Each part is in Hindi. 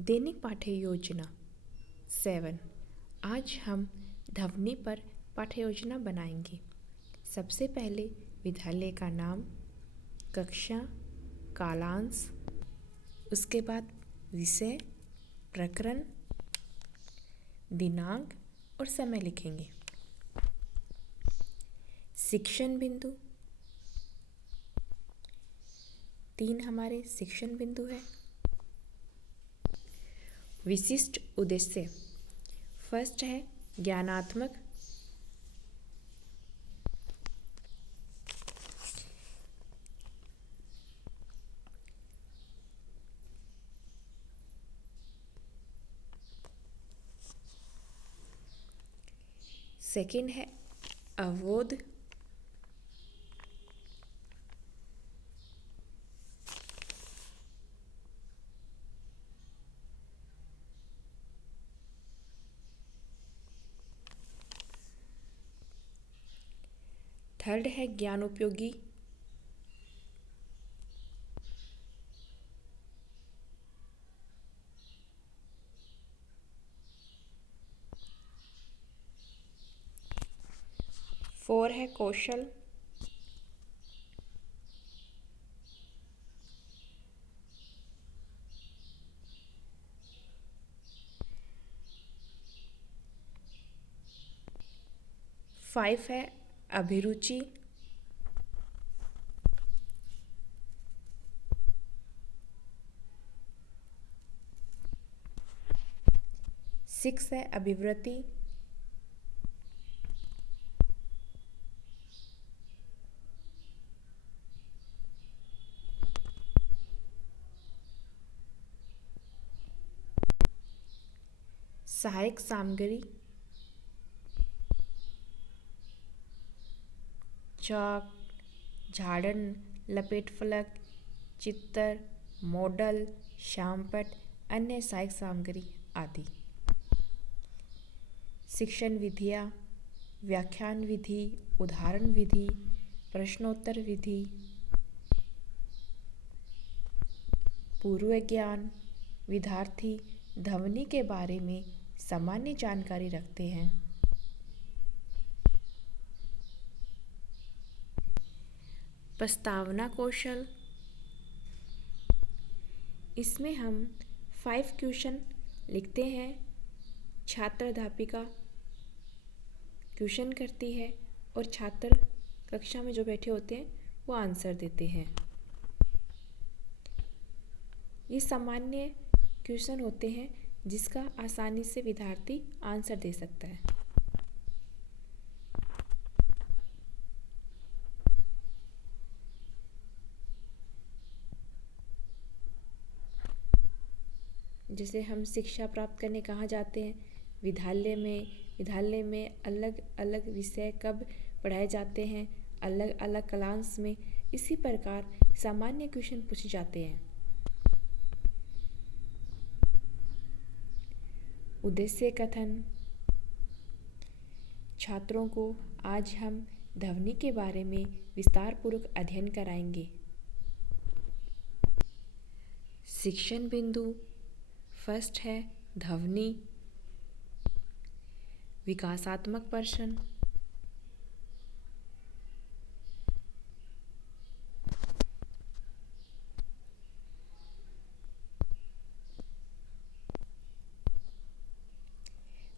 दैनिक पाठ्य योजना 7। आज हम ध्वनि पर पाठ्य योजना बनाएंगे। सबसे पहले विद्यालय का नाम, कक्षा, कालांश, उसके बाद विषय, प्रकरण, दिनांक और समय लिखेंगे। शिक्षण बिंदु 3 हमारे शिक्षण बिंदु है। विशिष्ट उद्देश्य, फर्स्ट है ज्ञानात्मक, सेकंड है अवबोध, थर्ड है ज्ञान उपयोगी, फोर है कौशल, फाइव है अभिरुचि, सिक्स है अभिवृत्ति, सहायक सामग्री, चाक, झाड़न, लपेट फलक, चित्र, मॉडल, शामपट, अन्य सहायक सामग्री आदि। शिक्षण विधियाँ, व्याख्यान विधि, उदाहरण विधि, प्रश्नोत्तर विधि, पूर्व ज्ञान, विद्यार्थी ध्वनि के बारे में सामान्य जानकारी रखते हैं। प्रस्तावना कौशल, इसमें हम 5 क्वेश्चन लिखते हैं। छात्र अध्यापिका क्वेश्चन करती है और छात्र कक्षा में जो बैठे होते हैं वो आंसर देते हैं। ये सामान्य क्वेश्चन होते हैं जिसका आसानी से विद्यार्थी आंसर दे सकता है। जैसे हम शिक्षा प्राप्त करने कहाँ जाते हैं? विद्यालय में। विद्यालय में अलग अलग विषय कब पढ़ाए जाते हैं? अलग अलग क्लास में। इसी प्रकार सामान्य क्वेश्चन पूछे जाते हैं। उद्देश्य कथन, छात्रों को आज हम ध्वनि के बारे में विस्तारपूर्वक अध्ययन कराएंगे। शिक्षण बिंदु, फर्स्ट है ध्वनि, विकासात्मक प्रश्न,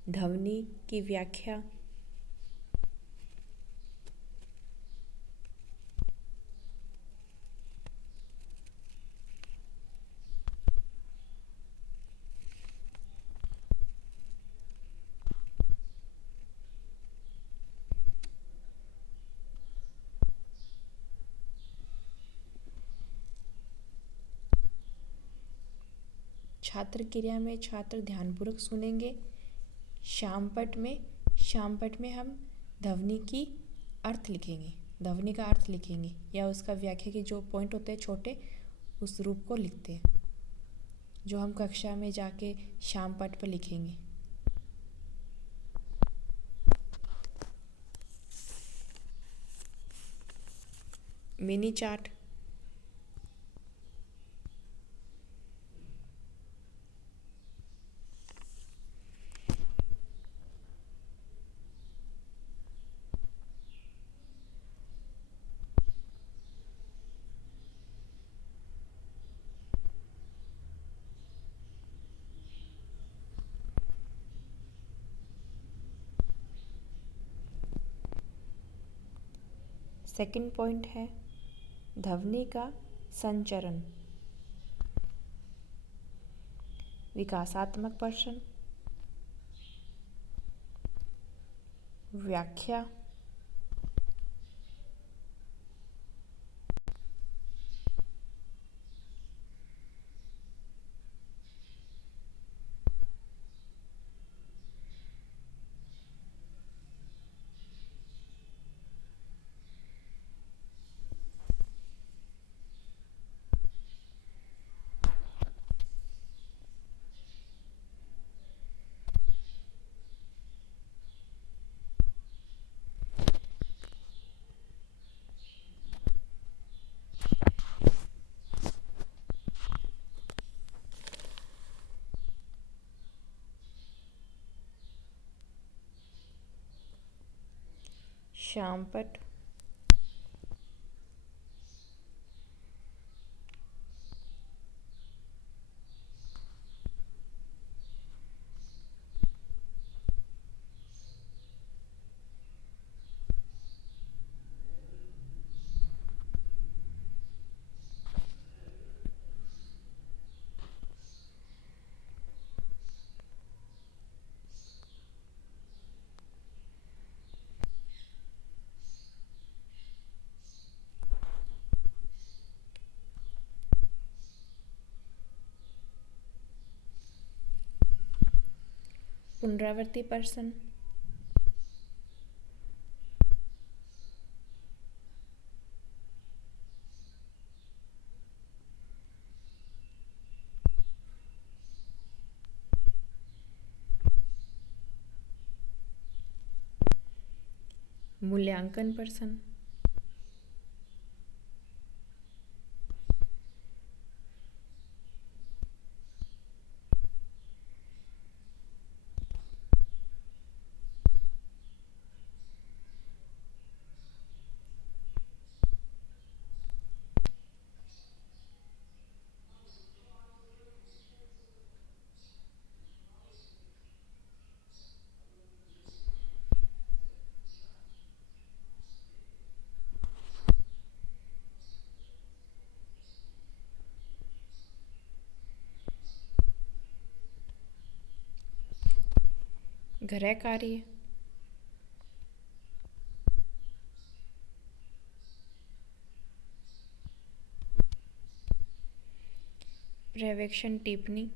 ध्वनि की व्याख्या, छात्र क्रिया में छात्र ध्यानपूर्वक सुनेंगे। शामपट में हम ध्वनि की अर्थ लिखेंगे, ध्वनि का अर्थ लिखेंगे या उसका व्याख्या के जो पॉइंट होते हैं छोटे, उस रूप को लिखते हैं जो हम कक्षा में जाके शामपट पर लिखेंगे। मिनी चार्ट, सेकंड पॉइंट है ध्वनि का संचरण। विकासात्मक प्रश्न, व्याख्या, शामपट, पुनरावर्ती प्रश्न, मूल्यांकन प्रश्न, गृह कार्य, पर्यवेक्षण टिप्पणी,